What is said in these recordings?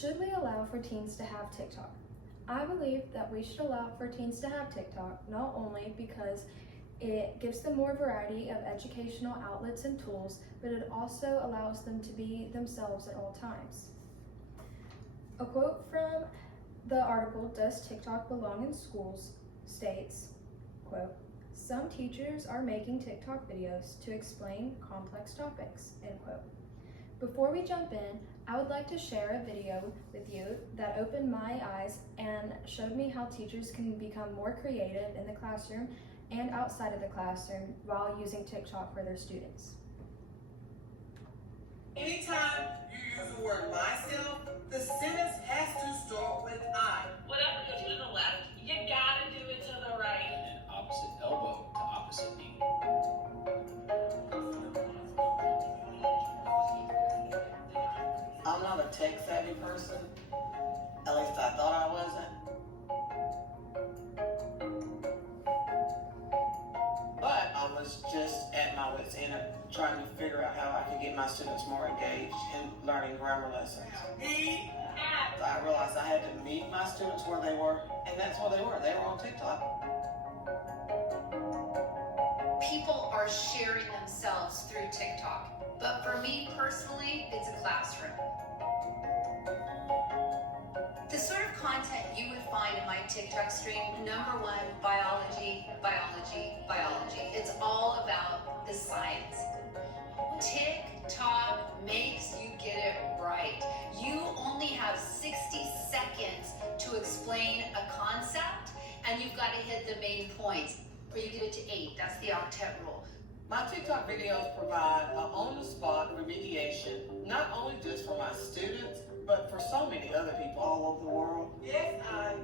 Should we allow for teens to have TikTok? I believe that we should allow for teens to have TikTok, not only because it gives them more variety of educational outlets and tools, but it also allows them to be themselves at all times. A quote from the article, "Does TikTok Belong in Schools?" states, quote, "Some teachers are making TikTok videos to explain complex topics," end quote. Before we jump in, I would like to share a video with you that opened my eyes and showed me how teachers can become more creative in the classroom and outside of the classroom while using TikTok for their students. Anytime you use the word myself, the sentence has to start with I. Whatever you do to the left, you gotta do it to the right. And then opposite elbow to opposite knee. I'm not a tech savvy person. At least I thought I wasn't. But I was just at my wit's end trying to figure out how I could get my students more engaged in learning grammar lessons. I realized I had to meet my students where they were, and that's where they were. They were on TikTok. People are sharing themselves through TikTok, but for me personally, it's a classroom. The sort of content you would find in my TikTok stream, number one, biology, biology, biology. It's all about the science. TikTok makes you get it right. You only have 60 seconds to explain a concept, and you've got to hit the main points, or you get it to 8. That's the octet rule. My TikTok videos provide an on-the-spot remediation, not only just for my students, but for so many other people all over the world. Yes, I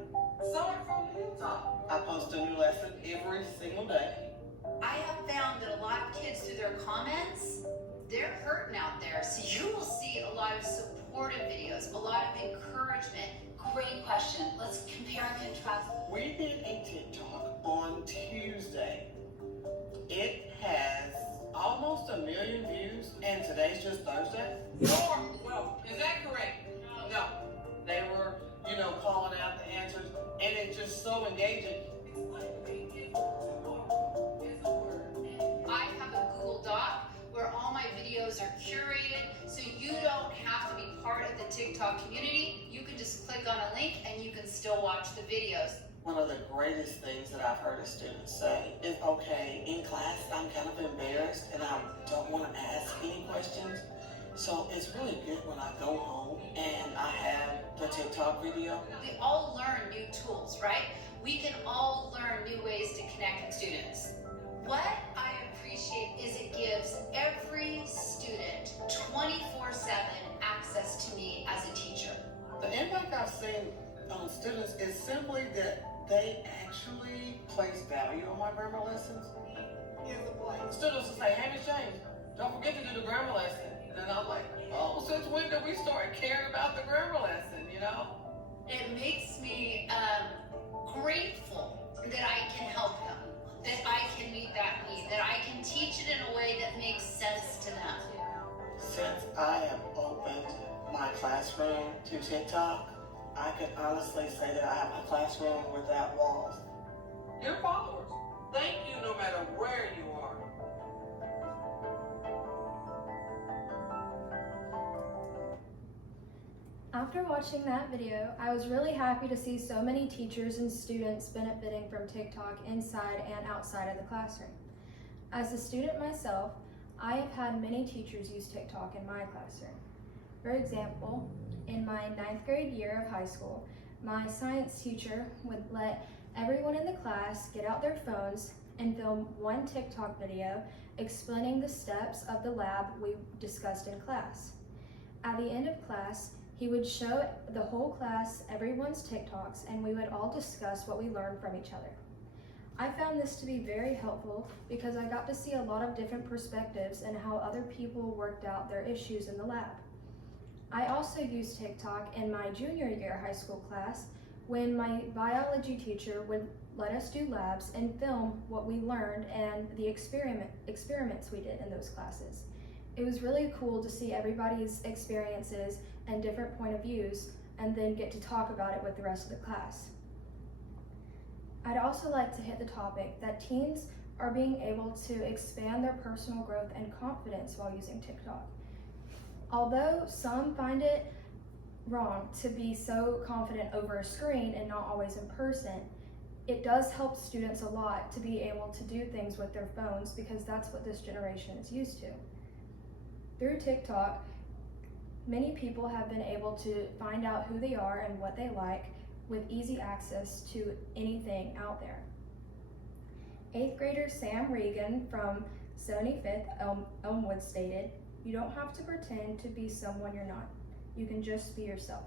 saw it from the hilltop. I post a new lesson every single day. I have found that a lot of kids, through their comments, they're hurting out there. So you will see a lot of supportive videos, a lot of encouragement. Great question. Let's compare and contrast. We did a TikTok on Tuesday. It has almost 1 million views, and today's just Thursday. Well, is that correct? No. They were, calling out the answers, and it's just so engaging. I have a Google Doc where all my videos are curated, so you don't have to be part of the TikTok community. You can just click on a link and you can still watch the videos. One of the greatest things that I've heard a student say is, okay, in class, I'm kind of embarrassed and I don't want to ask any questions. So it's really good when I go home and I have the TikTok video. We all learn new tools, right? We can all learn new ways to connect with students. What I appreciate is it gives every student 24/7 access to me as a teacher. The impact I've seen on students is simply that they actually place value on my grammar lessons. Students will say, "Hey, Miss James, don't forget to do the grammar lesson." And then I'm like, "Oh, since when did we start caring about the grammar lesson, It makes me grateful that I can help them, that I can meet that need, that I can teach it in a way that makes sense to them. Since I have opened my classroom to TikTok, I can honestly say that I have a classroom without walls. Dear followers, thank you no matter where you are. After watching that video, I was really happy to see so many teachers and students benefiting from TikTok inside and outside of the classroom. As a student myself, I have had many teachers use TikTok in my classroom. For example, in my 9th grade year of high school, my science teacher would let everyone in the class get out their phones and film one TikTok video explaining the steps of the lab we discussed in class. At the end of class, he would show the whole class everyone's TikToks, and we would all discuss what we learned from each other. I found this to be very helpful because I got to see a lot of different perspectives and how other people worked out their issues in the lab. I also used TikTok in my junior year high school class when my biology teacher would let us do labs and film what we learned and the experiments we did in those classes. It was really cool to see everybody's experiences and different point of views and then get to talk about it with the rest of the class. I'd also like to hit the topic that teens are being able to expand their personal growth and confidence while using TikTok. Although some find it wrong to be so confident over a screen and not always in person, it does help students a lot to be able to do things with their phones because that's what this generation is used to. Through TikTok, many people have been able to find out who they are and what they like with easy access to anything out there. 8th grader Sam Regan from 75th Elmwood stated, "You don't have to pretend to be someone you're not. You can just be yourself."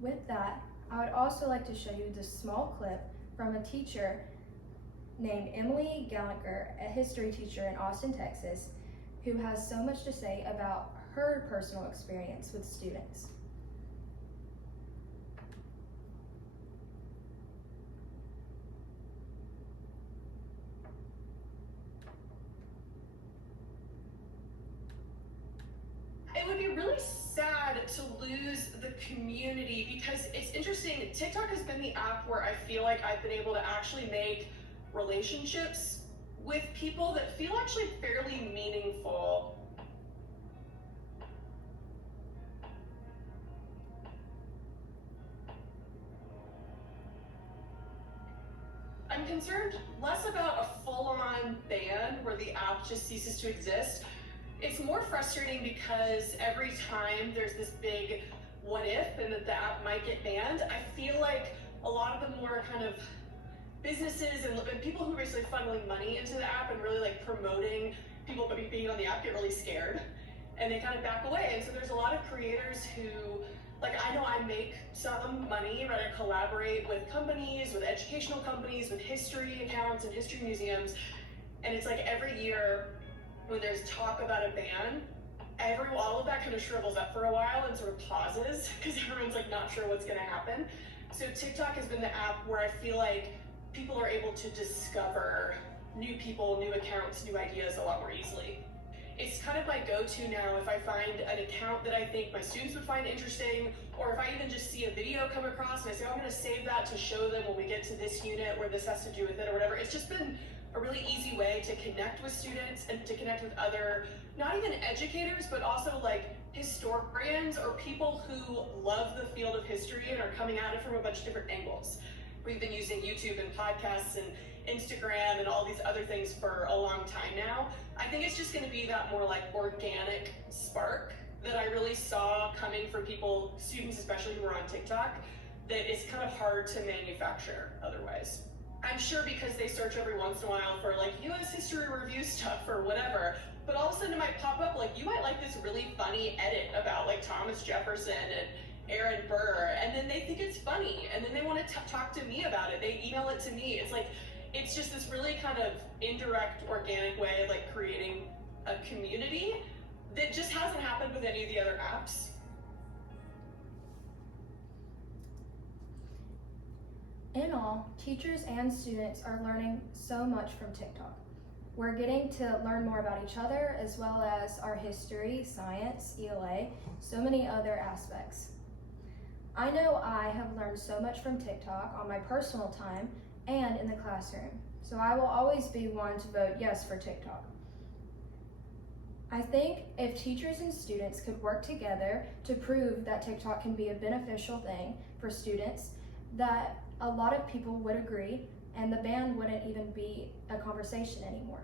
With that, I would also like to show you this small clip from a teacher named Emily Gallagher, a history teacher in Austin, Texas, who has so much to say about her personal experience with students. It would be really sad to lose the community because it's interesting. TikTok has been the app where I feel like I've been able to actually make relationships with people that feel actually fairly meaningful. I'm concerned less about a full-on ban where the app just ceases to exist. It's more frustrating because every time there's this big what if and that the app might get banned, I feel like a lot of the more kind of businesses and people who are basically funneling money into the app and really like promoting people being on the app get really scared and they kind of back away. And so there's a lot of creators who, like, I know I make some money, right? I collaborate with companies, with educational companies, with history accounts and history museums. And it's like every year when there's talk about a ban, all of that kind of shrivels up for a while and sort of pauses because everyone's like not sure what's gonna happen. So TikTok has been the app where I feel like people are able to discover new people, new accounts, new ideas a lot more easily. It's kind of my go-to now if I find an account that I think my students would find interesting, or if I even just see a video come across and I say, oh, I'm gonna save that to show them when we get to this unit where this has to do with it or whatever. It's just been a really easy way to connect with students and to connect with other, not even educators, but also like historians or people who love the field of history and are coming at it from a bunch of different angles. We've been using YouTube and podcasts and Instagram and all these other things for a long time now. I think it's just gonna be that more like organic spark that I really saw coming from people, students especially who are on TikTok, that is kind of hard to manufacture otherwise. I'm sure because they search every once in a while for like US history review stuff or whatever, but all of a sudden it might pop up like, you might like this really funny edit about like Thomas Jefferson and Aaron Burr, and then they think it's funny, and then they want to talk to me about it. They email it to me. It's like, it's just this really kind of indirect, organic way of like creating a community that just hasn't happened with any of the other apps. In all, teachers and students are learning so much from TikTok. We're getting to learn more about each other as well as our history, science, ELA, so many other aspects. I know I have learned so much from TikTok on my personal time and in the classroom, so I will always be one to vote yes for TikTok. I think if teachers and students could work together to prove that TikTok can be a beneficial thing for students, that a lot of people would agree and the ban wouldn't even be a conversation anymore.